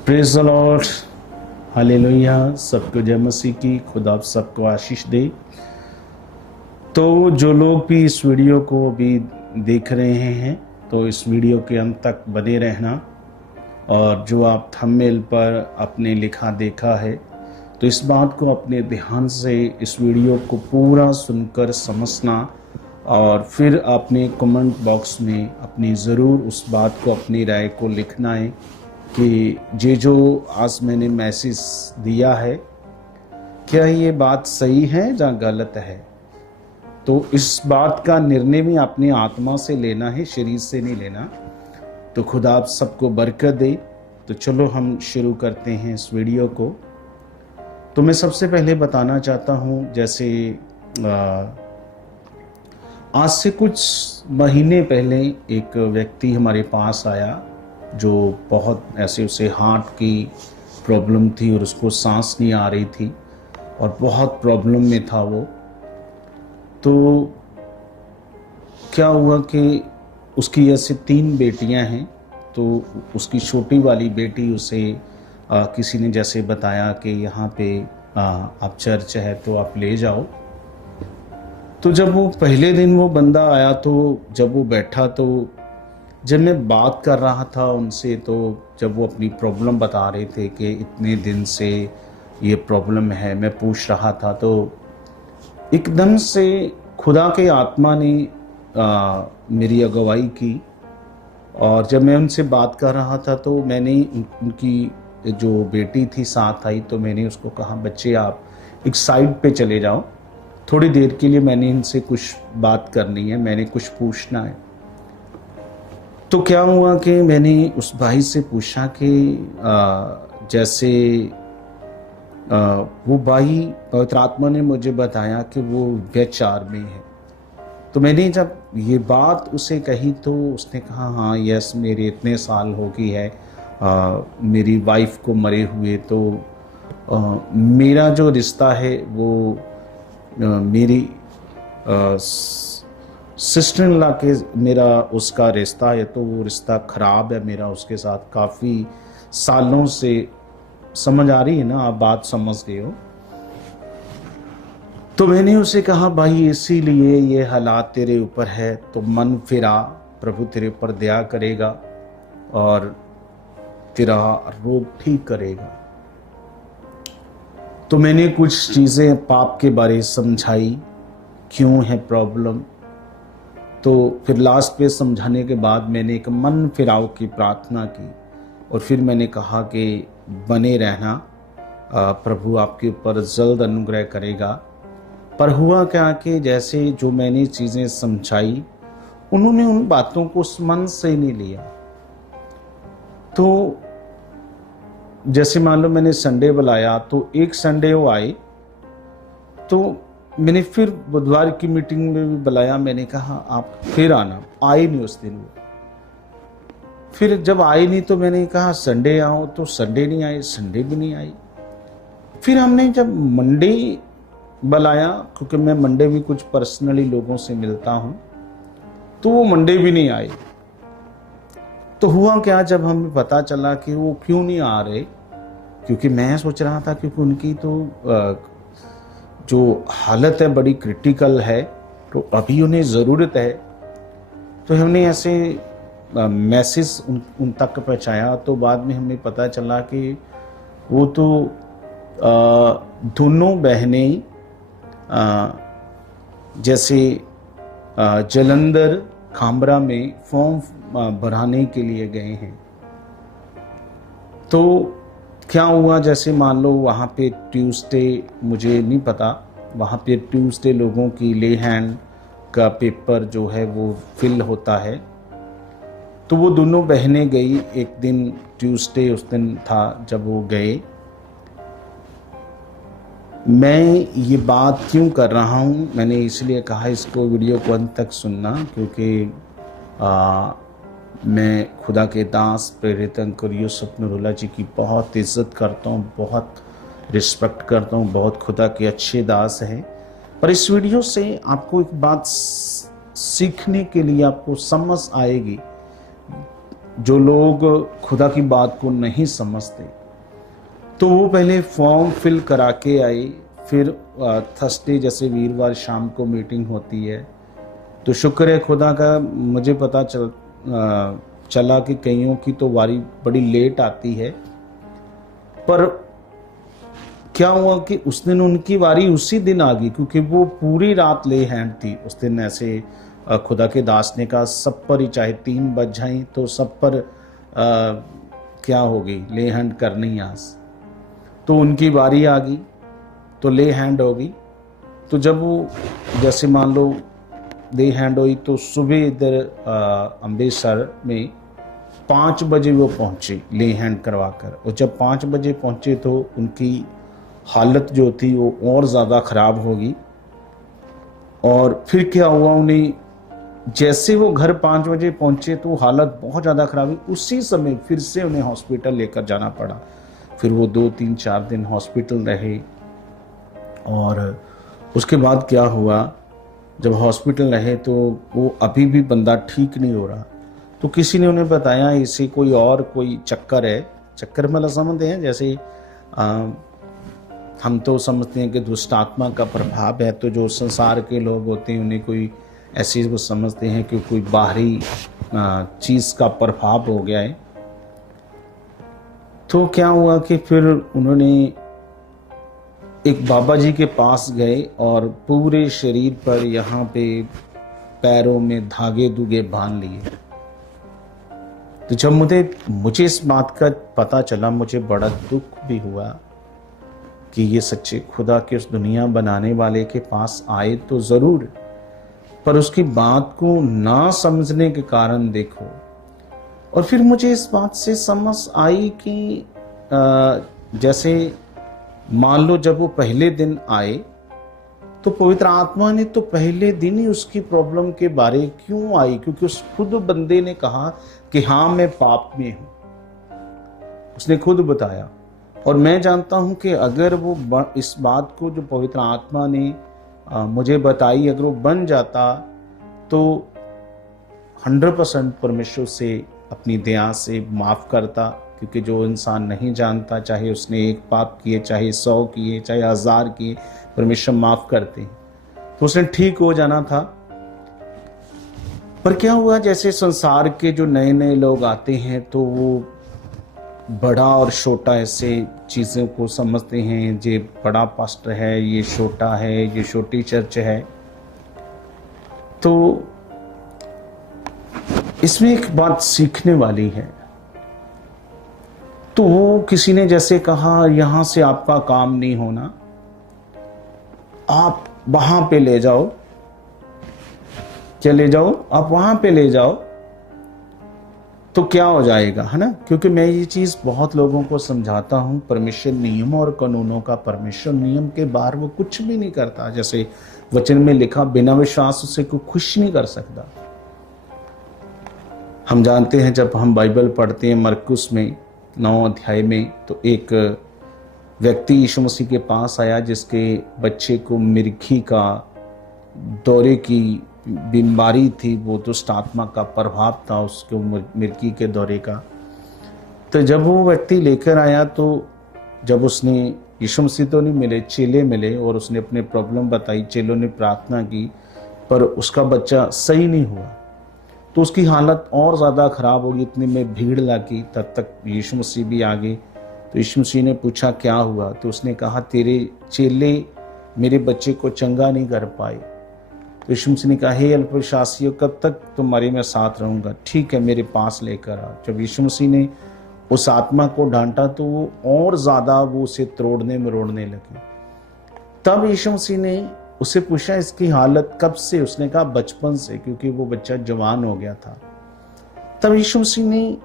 Praise the Lord, hallelujah. सबको जय मसीह की। खुदा आप सबको आशीष दे। तो जो लोग भी इस वीडियो को अभी देख रहे हैं तो इस वीडियो के अंत तक बने रहना, और जो आप थंबनेल पर अपने लिखा देखा है तो इस बात को अपने ध्यान से इस वीडियो को पूरा सुनकर समझना, और फिर अपने कमेंट बॉक्स में अपनी ज़रूर उस बात को, अपनी राय को लिखना है कि ये जो आज मैंने मैसेज दिया है, क्या ये बात सही है या गलत है। तो इस बात का निर्णय भी अपनी आत्मा से लेना है, शरीर से नहीं लेना। तो खुदा आप सबको बरकत दे। तो चलो हम शुरू करते हैं इस वीडियो को। तो मैं सबसे पहले बताना चाहता हूँ, जैसे आज से कुछ महीने पहले एक व्यक्ति हमारे पास आया जो बहुत ऐसे, उसे हार्ट की प्रॉब्लम थी और उसको सांस नहीं आ रही थी और बहुत प्रॉब्लम में था वो। तो क्या हुआ कि उसकी ऐसे 3 बेटियां हैं। तो उसकी छोटी वाली बेटी उसे किसी ने जैसे बताया कि यहाँ पे आप चर्च है तो आप ले जाओ। तो जब वो पहले दिन वो बंदा आया, तो जब वो बैठा, तो जब मैं बात कर रहा था उनसे, तो जब वो अपनी प्रॉब्लम बता रहे थे कि इतने दिन से ये प्रॉब्लम है, मैं पूछ रहा था, तो एकदम से खुदा के आत्मा ने मेरी अगुवाई की। और जब मैं उनसे बात कर रहा था तो मैंने उनकी जो बेटी थी साथ आई, तो मैंने उसको कहा, बच्चे आप एक साइड पे चले जाओ, थोड़ी देर के लिए मैंने इनसे कुछ बात करनी है, मैंने कुछ पूछना है। तो क्या हुआ कि मैंने उस भाई से पूछा कि जैसे वो भाई, पवित्र आत्मा ने मुझे बताया कि वो व्यभिचार में है। तो मैंने जब ये बात उसे कही तो उसने कहा, हाँ यस, मेरे इतने साल हो गई है मेरी वाइफ को मरे हुए। तो मेरा जो रिश्ता है वो मेरी सिस्टर इन लॉ के, मेरा उसका रिश्ता है, तो वो रिश्ता खराब है मेरा उसके साथ काफ़ी सालों से। समझ आ रही है ना, आप बात समझ गए हो। तो मैंने उसे कहा, भाई इसीलिए ये हालात तेरे ऊपर है, तो मन फिरा, प्रभु तेरे ऊपर दया करेगा और तेरा रोग ठीक करेगा। तो मैंने कुछ चीज़ें पाप के बारे समझाई, क्यों है प्रॉब्लम। तो फिर लास्ट पे समझाने के बाद मैंने एक मन फिराव की प्रार्थना की, और फिर मैंने कहा कि बने रहना, प्रभु आपके ऊपर जल्द अनुग्रह करेगा। पर हुआ क्या कि जैसे जो मैंने चीज़ें समझाई, उन्होंने उन बातों को उस मन से नहीं लिया। तो जैसे मान लो मैंने संडे बुलाया, तो एक संडे वो आए, तो मैंने फिर बुधवार की मीटिंग में भी बुलाया, मैंने कहा आप फिर आना। आए नहीं उस दिन वो। फिर जब आए नहीं तो मैंने कहा संडे आओ, तो संडे नहीं आए, संडे भी नहीं आई। फिर हमने जब मंडे बुलाया, क्योंकि मैं मंडे भी कुछ पर्सनली लोगों से मिलता हूँ, तो वो मंडे भी नहीं आए। तो हुआ क्या, जब हमें पता चला कि वो क्यों नहीं आ रहे, क्योंकि मैं सोच रहा था क्योंकि उनकी तो जो हालत है बड़ी क्रिटिकल है, तो अभी उन्हें ज़रूरत है। तो हमने ऐसे मैसेज उन तक पहुँचाया। तो बाद में हमें पता चला कि वो तो दोनों बहनें जैसे जलंधर खामरा में फॉर्म भराने के लिए गए हैं। तो क्या हुआ, जैसे मान लो वहाँ पे ट्यूसडे, मुझे नहीं पता, वहाँ पे ट्यूसडे लोगों की ले हैंड का पेपर जो है वो फिल होता है। तो वो दोनों बहनें गई एक दिन, ट्यूसडे उस दिन था जब वो गए। मैं ये बात क्यों कर रहा हूँ, मैंने इसलिए कहा इसको वीडियो को अंत तक सुनना, क्योंकि मैं खुदा के दास प्रेरित अंकुर यूसुफ नूरुल्लाह जी की बहुत इज़्ज़त करता हूँ, बहुत रिस्पेक्ट करता हूँ, बहुत खुदा के अच्छे दास हैं। पर इस वीडियो से आपको एक बात सीखने के लिए आपको समझ आएगी। जो लोग खुदा की बात को नहीं समझते, तो वो पहले फॉर्म फिल करा के आए, फिर थर्सडे जैसे वीरवार शाम को मीटिंग होती है। तो शुक्र है खुदा का, मुझे पता चला कि कईयों की तो वारी बड़ी लेट आती है, पर क्या हुआ कि उस दिन उनकी वारी उसी दिन आ गई, क्योंकि वो पूरी रात ले हैंड थी उस दिन। ऐसे खुदा के दास ने कहा सब पर ही चाहे 3 बज जाए तो सब पर क्या हो गई, ले हैंड करनी आज। तो उनकी बारी आ गई तो ले हैंड हो गई। तो जब वो जैसे मान लो ले हैंड हुई तो सुबह इधर अमृतसर में 5 बजे वो पहुंचे ले हैंड करवा कर। और जब 5 बजे पहुंचे तो उनकी हालत जो थी वो और ज़्यादा ख़राब होगी। और फिर क्या हुआ, उन्हें जैसे वो घर 5 बजे पहुंचे तो हालत बहुत ज़्यादा ख़राब हुई। उसी समय फिर से उन्हें हॉस्पिटल लेकर जाना पड़ा। फिर वो 2-3-4 दिन हॉस्पिटल रहे। और उसके बाद क्या हुआ, जब हॉस्पिटल रहे तो वो अभी भी बंदा ठीक नहीं हो रहा। तो किसी ने उन्हें बताया इसे कोई चक्कर है। चक्कर मतलब समझते हैं, जैसे हम तो समझते हैं कि दुष्ट आत्मा का प्रभाव है। तो जो संसार के लोग होते हैं उन्हें कोई ऐसी वो समझते हैं कि कोई बाहरी चीज़ का प्रभाव हो गया है। तो क्या हुआ कि फिर उन्होंने एक बाबा जी के पास गए और पूरे शरीर पर यहाँ पे पैरों में धागे दुगे बांध लिए। तो जब मुझे इस बात का पता चला, मुझे बड़ा दुख भी हुआ कि ये सच्चे खुदा के उस दुनिया बनाने वाले के पास आए तो ज़रूर, पर उसकी बात को ना समझने के कारण देखो। और फिर मुझे इस बात से समझ आई कि जैसे मान लो जब वो पहले दिन आए तो पवित्र आत्मा ने तो पहले दिन ही उसकी प्रॉब्लम के बारे क्यों आई, क्योंकि उस खुद बंदे ने कहा कि हाँ मैं पाप में हूं, उसने खुद बताया। और मैं जानता हूं कि अगर वो इस बात को जो पवित्र आत्मा ने मुझे बताई, अगर वो बन जाता तो 100% परमेश्वर से अपनी दया से माफ़ करता। क्योंकि जो इंसान नहीं जानता, चाहे उसने 1 पाप किए, चाहे 100 किए, चाहे 1000 किए, परमेश्वर माफ़ करते हैं, तो उसने ठीक हो जाना था। पर क्या हुआ, जैसे संसार के जो नए नए लोग आते हैं तो वो बड़ा और छोटा ऐसे चीज़ों को समझते हैं। ये बड़ा पास्टर है, ये छोटा है, ये छोटी चर्च है। तो इसमें एक बात सीखने वाली है। तो वो किसी ने जैसे कहा यहां से आपका काम नहीं होना, आप वहां पे ले जाओ, चले जाओ, आप वहां पे ले जाओ तो क्या हो जाएगा, है ना। क्योंकि मैं ये चीज बहुत लोगों को समझाता हूं, परमेश्वर नियम और कानूनों का, परमेश्वर नियम के बाहर वो कुछ भी नहीं करता। जैसे वचन में लिखा, बिना विश्वास उससे कोई खुश नहीं कर सकता। हम जानते हैं जब हम बाइबल पढ़ते हैं मरकुस में 9 अध्याय में, तो एक व्यक्ति यीशु मसीह के पास आया जिसके बच्चे को मिर्गी का दौरे की बीमारी थी। वो दुष्ट आत्मा का प्रभाव था उसको, मिर्गी के दौरे का। तो जब वो व्यक्ति लेकर आया तो जब उसने यीशु मसीह तो नहीं मिले, चेले मिले और उसने अपने प्रॉब्लम बताई, चेलों ने प्रार्थना की, पर उसका बच्चा सही नहीं हुआ। तो उसकी हालत और ज़्यादा ख़राब होगी। इतने में भीड़ लगी, तब तक यीशु मसीह भी आ गए। तो यीशु मसीह ने पूछा क्या हुआ, तो उसने कहा तेरे चेले मेरे बच्चे को चंगा नहीं कर पाए। तो यीशु मसीह ने कहा, हे अल्पविश्वासियों, कब तक तुम्हारे मैं साथ रहूँगा, ठीक है मेरे पास लेकर आओ। जब यीशु मसीह ने उस आत्मा को डांटा तो वो और ज़्यादा वो उसे तोड़ने मरोड़ने लगी। तब यीशु मसीह ने उससे पूछा इसकी हालत कब से, उसने कहा बचपन से, क्योंकि वो बच्चा जवान हो गया था। तब यीशु मसीह ने,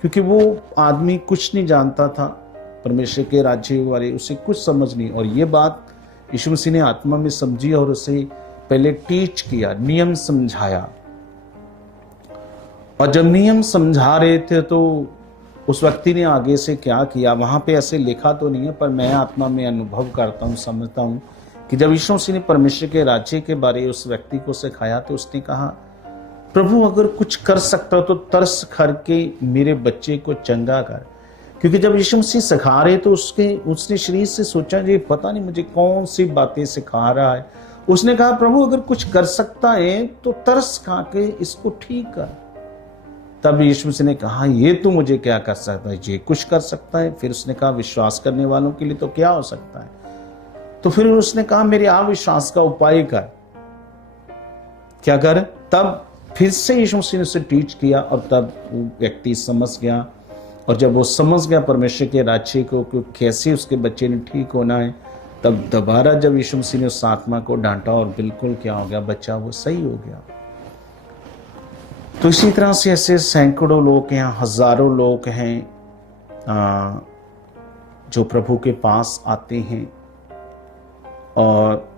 क्योंकि वो आदमी कुछ नहीं जानता था परमेश्वर के राज्य वाले, उसे कुछ समझ नहीं, और ये बात यीशु मसीह ने आत्मा में समझी और उसे पहले टीच किया, नियम समझाया। और जब नियम समझा रहे थे तो उस व्यक्ति ने आगे से क्या किया, वहां पे ऐसे लिखा तो नहीं है, पर मैं आत्मा में अनुभव करता हूँ, समझता हूँ कि जब यीशु मसीह ने परमेश्वर के राज्य के बारे उस व्यक्ति को सिखाया तो उसने कहा प्रभु अगर कुछ कर सकता तो तरस करके मेरे बच्चे को चंगा कर। क्योंकि जब यीशु मसीह सिखा रहे तो उसने शरीर से सोचा जी पता नहीं मुझे कौन सी बातें सिखा रहा है। उसने कहा प्रभु अगर कुछ कर सकता है तो तरस खा के इसको ठीक कर। तब यीशु मसीह ने कहा ये तू मुझे क्या कर सकता है, ये कुछ कर सकता है। फिर उसने कहा विश्वास करने वालों के लिए तो क्या हो सकता है। तो फिर उसने कहा मेरे अविश्वास का उपाय कर। क्या कर? तब फिर से यीशु मसीह ने उसे टीच किया और तब वो व्यक्ति समझ गया। और जब वो समझ गया परमेश्वर के राज्य को कैसे उसके बच्चे ने ठीक होना है, तब दोबारा जब यीशु मसीह ने उस आत्मा को डांटा और बिल्कुल क्या हो गया, बच्चा वो सही हो गया। तो इसी तरह से ऐसे सैकड़ों लोग हैं, हजारों लोग हैं जो प्रभु के पास आते हैं और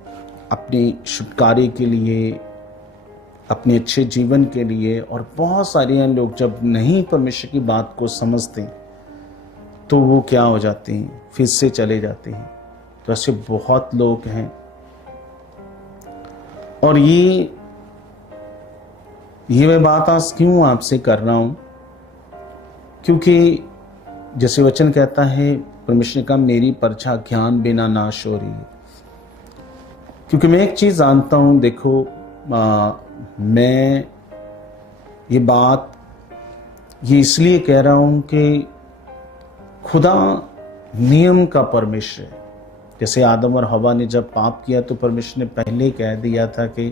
अपनी छुटकारे के लिए, अपने अच्छे जीवन के लिए। और बहुत सारे लोग जब नहीं परमेश्वर की बात को समझते तो वो क्या हो जाते हैं, फिर से चले जाते हैं। तो ऐसे बहुत लोग हैं। और ये मैं बात आज क्यों आपसे कर रहा हूं, क्योंकि जैसे वचन कहता है परमेश्वर का मेरी परछा ज्ञान बिना नाश हो रही है। क्योंकि मैं एक चीज जानता हूं, देखो मैं ये बात ये इसलिए कह रहा हूं कि खुदा नियम का परमेश्वर है। जैसे आदम और हवा ने जब पाप किया तो परमेश्वर ने पहले कह दिया था कि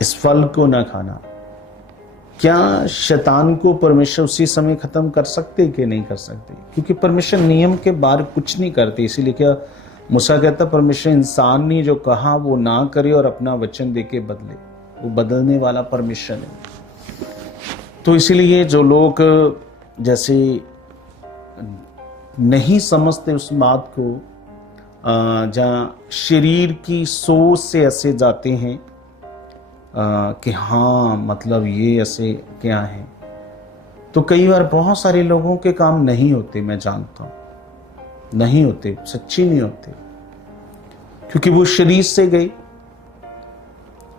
इस फल को ना खाना। क्या शैतान को परमेश्वर उसी समय खत्म कर सकते कि नहीं कर सकते? क्योंकि परमेश्वर नियम के बाहर कुछ नहीं करते। इसीलिए क्या मूसा कहता परमेश्वर इंसान ने जो कहा वो ना करे और अपना वचन देके बदले। वो बदलने वाला परमेश्वर है। तो इसीलिए जो लोग जैसे नहीं समझते उस बात को, जहाँ शरीर की सोच से ऐसे जाते हैं कि हाँ मतलब ये ऐसे क्या है, तो कई बार बहुत सारे लोगों के काम नहीं होते। मैं जानता हूं नहीं होते, सच्ची नहीं होते, क्योंकि वो शरीर से गए।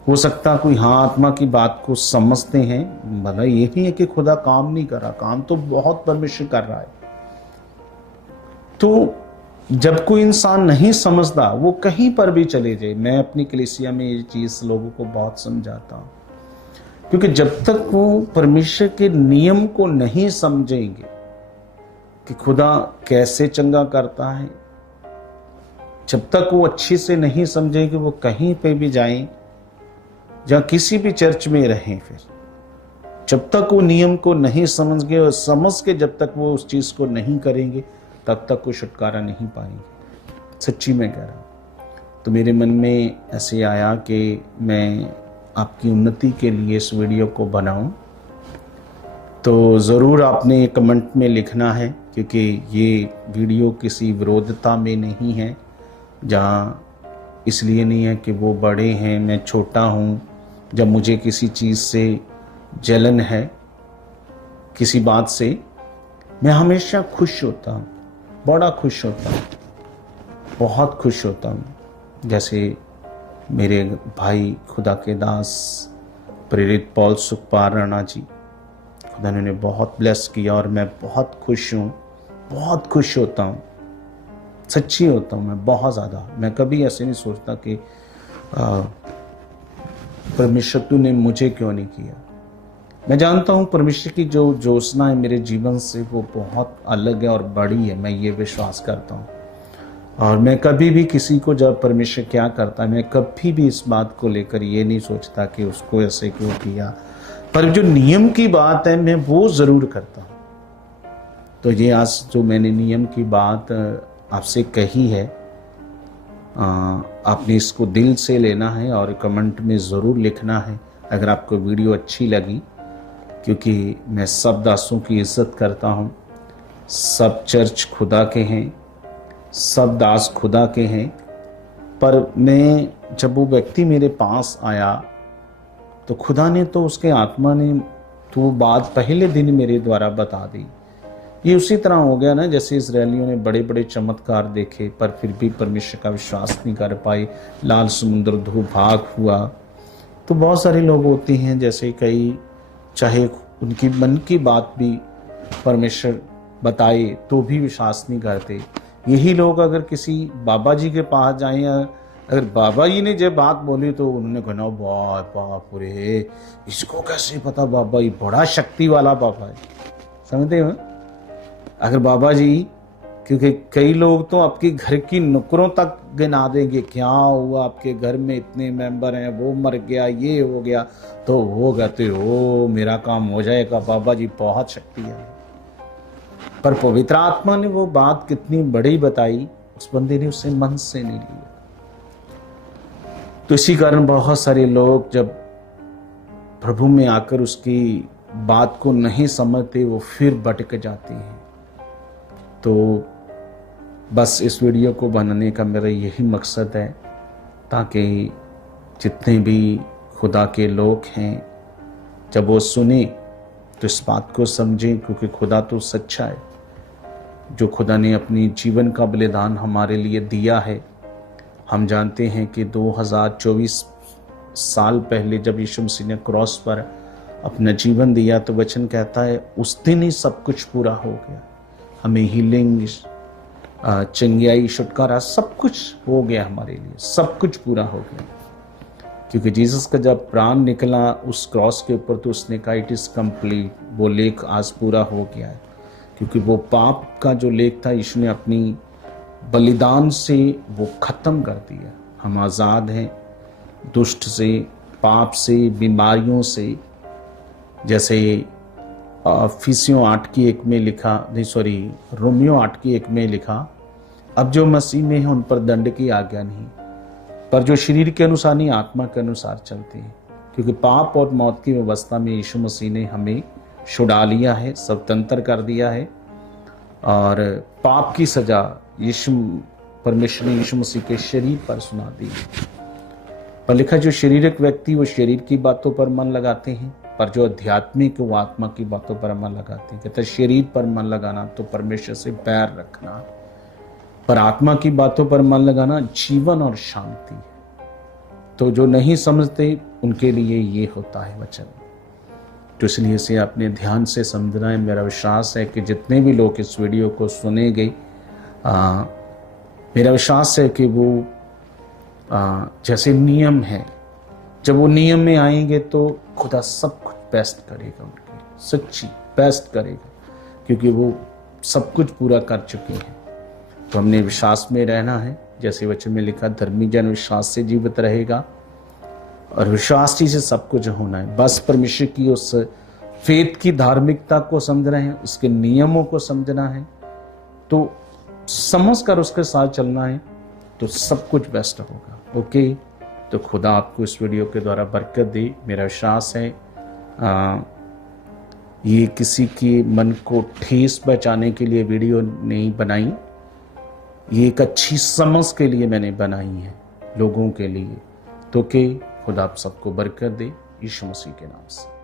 हो सकता कोई हाँ आत्मा की बात को समझते हैं, भला ये नहीं है कि खुदा काम नहीं कर रहा, काम तो बहुत परमेश्वर कर रहा है। तो जब कोई इंसान नहीं समझता वो कहीं पर भी चले जाए, मैं अपनी कलीसिया में ये चीज लोगों को बहुत समझाता हूं, क्योंकि जब तक वो परमेश्वर के नियम को नहीं समझेंगे कि खुदा कैसे चंगा करता है, जब तक वो अच्छे से नहीं समझेंगे, वो कहीं पे भी जाएं या किसी भी चर्च में रहें, फिर जब तक वो नियम को नहीं समझेंगे और समझ के जब तक वो उस चीज को नहीं करेंगे तब तक वो छुटकारा नहीं पाएंगे। सच्ची में कह रहा हूं। तो मेरे मन में ऐसे आया कि मैं आपकी उन्नति के लिए इस वीडियो को बनाऊं। तो ज़रूर आपने कमेंट में लिखना है, क्योंकि ये वीडियो किसी विरोधता में नहीं है, जहाँ इसलिए नहीं है कि वो बड़े हैं मैं छोटा हूँ। जब मुझे किसी चीज़ से जलन है, किसी बात से, मैं हमेशा खुश होता हूँ, बड़ा खुश होता हूँ, बहुत खुश होता हूँ। जैसे मेरे भाई खुदा के दास प्रेरित पॉल सुखपाल राणा जी, खुदा ने उन्हें बहुत ब्लेस किया और मैं बहुत खुश हूँ, बहुत खुश होता हूँ, सच्ची होता हूँ मैं बहुत ज़्यादा। मैं कभी ऐसे नहीं सोचता कि परमेश्वर तूने मुझे क्यों नहीं किया। मैं जानता हूँ परमेश्वर की जो योजना है मेरे जीवन से वो बहुत अलग है और बड़ी है, मैं ये विश्वास करता हूँ। और मैं कभी भी किसी को जब परमेश्वर क्या करता है, मैं कभी भी इस बात को लेकर ये नहीं सोचता कि उसको ऐसे क्यों किया, पर जो नियम की बात है मैं वो ज़रूर करता हूँ। तो ये आज जो मैंने नियम की बात आपसे कही है, आपने इसको दिल से लेना है और कमेंट में ज़रूर लिखना है अगर आपको वीडियो अच्छी लगी, क्योंकि मैं सब दासों की इज्जत करता हूँ। सब चर्च खुदा के हैं, सब दास खुदा के हैं। पर मैं जब वो व्यक्ति मेरे पास आया तो खुदा ने तो उसके आत्मा ने तो वो बात पहले दिन मेरे द्वारा बता दी। ये उसी तरह हो गया ना जैसे इजरायलियों ने बड़े बड़े चमत्कार देखे पर फिर भी परमेश्वर का विश्वास नहीं कर पाए, लाल समुद्र धो भाग हुआ, तो बहुत सारे लोग होते हैं, जैसे कई चाहे उनकी मन की बात भी परमेश्वर बताए तो भी विश्वास नहीं करते। यही लोग अगर किसी बाबा जी के पास जाएं, या अगर बाबा जी ने जब बात बोली तो उन्होंने कहना बाप रे, इसको कैसे पता, बाबा जी बड़ा शक्ति वाला बाबा है। समझते हो? अगर बाबा जी, क्योंकि कई लोग तो आपके घर की नुकरों तक गिना देंगे, क्या हुआ आपके घर में इतने मेंबर हैं, वो मर गया, ये हो गया, तो वो कहते हो मेरा काम हो जाएगा, बाबा जी बहुत शक्ति है। पर पवित्र आत्मा ने वो बात कितनी बड़ी बताई, उस बंदे ने उसे मन से नहीं लिया। तो इसी कारण बहुत सारे लोग जब प्रभु में आकर उसकी बात को नहीं समझते, वो फिर भटक जाते हैं। तो बस इस वीडियो को बनाने का मेरा यही मकसद है, ताकि जितने भी खुदा के लोग हैं जब वो सुने तो इस बात को समझें, क्योंकि खुदा तो सच्चा है। जो खुदा ने अपनी जीवन का बलिदान हमारे लिए दिया है, हम जानते हैं कि 2024 साल पहले जब यीशु मसीह ने क्रॉस पर अपना जीवन दिया, तो वचन कहता है उस दिन ही सब कुछ पूरा हो गया। हमें हीलिंग, चंगियाई, छुटकारा सब कुछ हो गया, हमारे लिए सब कुछ पूरा हो गया। क्योंकि जीसस का जब प्राण निकला उस क्रॉस के ऊपर, तो उसने कहा इट इज कंप्लीट, वो लेख आज पूरा हो गया है। क्योंकि वो पाप का जो लेख था, यीशु ने अपनी बलिदान से वो खत्म कर दिया। हम आज़ाद हैं दुष्ट से, पाप से, बीमारियों से। जैसे फिसियों 8:1 में लिखा, रोमियो 8:1 में लिखा, अब जो मसीह में है उन पर दंड की आज्ञा नहीं, पर जो शरीर के अनुसार नहीं आत्मा के अनुसार चलते हैं। क्योंकि पाप और मौत की व्यवस्था में यीशु मसीह ने हमें छुड़ा लिया है, स्वतंत्र कर दिया है। और पाप की सजा परमेश्वर ने यीशु मसीह के शरीर पर सुना दी। पर लिखा, जो शारीरिक व्यक्ति वो शरीर की बातों पर मन लगाते हैं, पर जो आध्यात्मिक वो आत्मा की बातों पर मन लगाते हैं। कहते शरीर पर मन लगाना तो परमेश्वर से बैर रखना, पर आत्मा की बातों पर मन लगाना जीवन और शांति है। तो जो नहीं समझते उनके लिए ये होता है वचन। तो इसलिए इसे आपने ध्यान से समझना है। मेरा विश्वास है कि जितने भी लोग इस वीडियो को सुनेंगे, मेरा विश्वास है कि वो जैसे नियम है, जब वो नियम में आएंगे तो खुदा सब कुछ बेस्ट करेगा, उनके सच्ची बेस्ट करेगा, क्योंकि वो सब कुछ पूरा कर चुके हैं। तो हमने विश्वास में रहना है। जैसे वचन में लिखा, धर्मी जन विश्वास से जीवित रहेगा, और विश्वास ही से सब कुछ होना है। बस परमेश्वर की उस फेथ की धार्मिकता को समझना है, उसके नियमों को समझना है, तो समझ कर उसके साथ चलना है, तो सब कुछ बेस्ट होगा। ओके, तो खुदा आपको इस वीडियो के द्वारा बरकत दे। मेरा विश्वास है ये किसी के मन को ठेस पहुंचाने के लिए वीडियो नहीं बनाई, ये एक अच्छी समझ के लिए मैंने बनाई है, लोगों के लिए। तो के खुदा आप सबको बरकत दे, यीशु मसीह के नाम से।